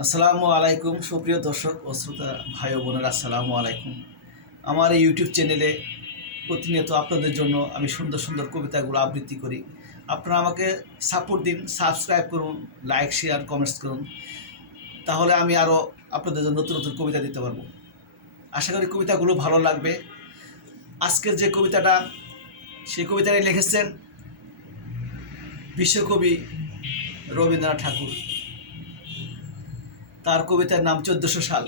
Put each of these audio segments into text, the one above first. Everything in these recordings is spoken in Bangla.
আসসালামু আলাইকুম সুপ্রিয় দর্শক ও শ্রোতা ভাই ও বোনেরা, আসসালামু আলাইকুম। আমার এই ইউটিউব চ্যানেলে প্রতিনিয়ত আপনাদের জন্য আমি সুন্দর সুন্দর কবিতাগুলো আবৃত্তি করি। আপনারা আমাকে সাপোর্ট দিন, সাবস্ক্রাইব করুন, লাইক শেয়ার কমেন্টস করুন, তাহলে আমি আরও আপনাদের জন্য নতুন নতুন কবিতা দিতে পারবো। আশা করি কবিতাগুলো ভালো লাগবে। আজকের যে কবিতাটা, সেই কবিতাটি লিখেছেন বিশ্বকবি রবীন্দ্রনাথ ঠাকুর। তার কবিতার নাম 1400 সাল।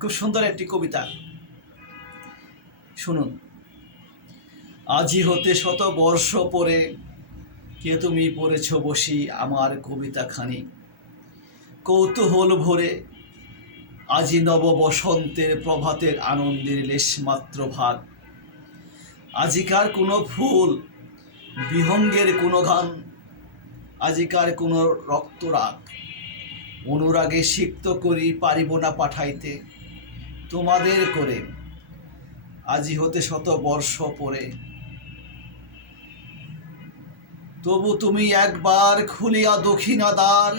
খুব সুন্দর একটি কবিতা, শুনুন। আজি হতে শত বর্ষ পরে কে তুমি পড়েছ বসি আমার কবিতাখানি, কৌতূহল ভরে আজি নব বসন্তের প্রভাতের আনন্দের লেশমাত্র ভাগ। আজিকার কোনো ফুল বিহঙ্গের কোনো গান, আজিকার কোনো রক্তরাগ অনুরাগে সিক্ত করি পারিব না পাঠাইতে তোমাদের করে। আজি হতে শত বর্ষ পরে তবু তুমি একবার খুলিয়া দক্ষিণা দ্বার,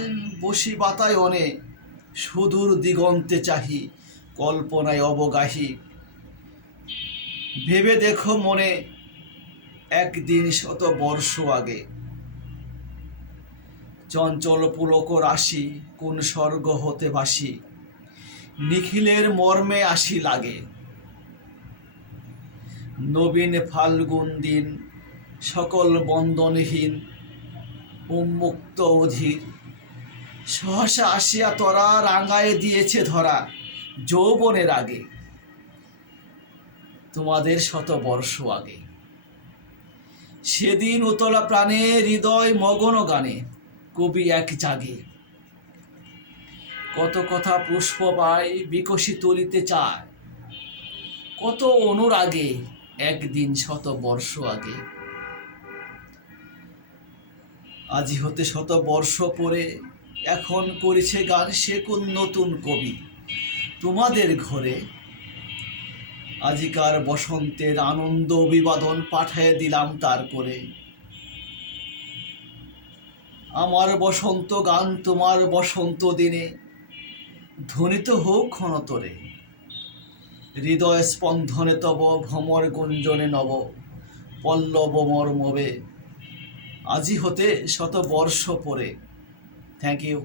বসি বাতায়নে সুদূর দিগন্তে চাহি কল্পনায় অবগাহী। ভেবে দেখো মনে একদিন শত বর্ষ আগে, চঞ্চল পুলক রাশি কোন স্বর্গ হতে ভাসি, নিখিলের মর্মে আসি লাগে। নবীন ফাল্গুন দিন সকল বন্ধনহীন উন্মুক্ত অধীর, সহসা আসিয়া তোরা রাঙায় দিয়েছে ধরা যৌবনের আগে, তোমাদের শত বর্ষ আগে। সেদিন উতলা প্রাণে হৃদয় মগন গানে কবি এক জাগে, কত কথা পুষ্প পায় বিকশি তুলিতে চায়, কত অনুরাগে একদিন শত বর্ষ আগে। আজি হতে শত বর্ষ পরে এখন করেছে গান সে কোন নতুন কবি তোমাদের ঘরে। আজিকার বসন্তের আনন্দ অভিবাদন পাঠিয়ে দিলাম তার করে। আমার বসন্ত গান তোমার বসন্ত দিনে ধ্বনিত হোক ক্ষণতরে, হৃদয় স্পন্দনে তব ভ্রমর গুঞ্জনে নব পল্লব মর্মবে আজি হতে শত বর্ষ পরে। Thank you.